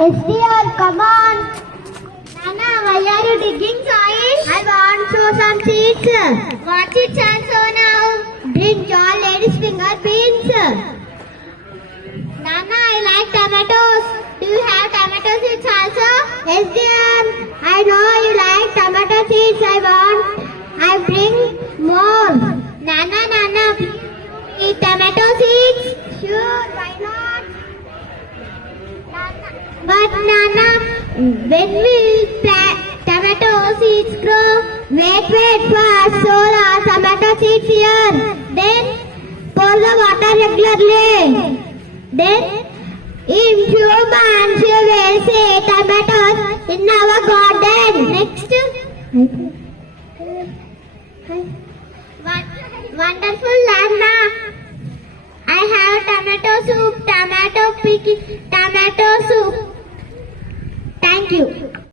SDR, come on. Nana, why are you digging soil? I want to sow some seeds. What seeds are sow now? Brinjal, ladies finger beans. Nana, I like tomatoes. Do you have tomato seeds also? Yes, dear. I know you like tomato seeds. I bring more. Nana, eat tomato seeds. Sure, why not? But Nana, when will tomato seeds grow? Wait first. Sow the tomato seeds here. Then pour the water regularly. Then in few months you will see tomatoes in our garden. Next. Wonderful, Nana. I have tomato soup.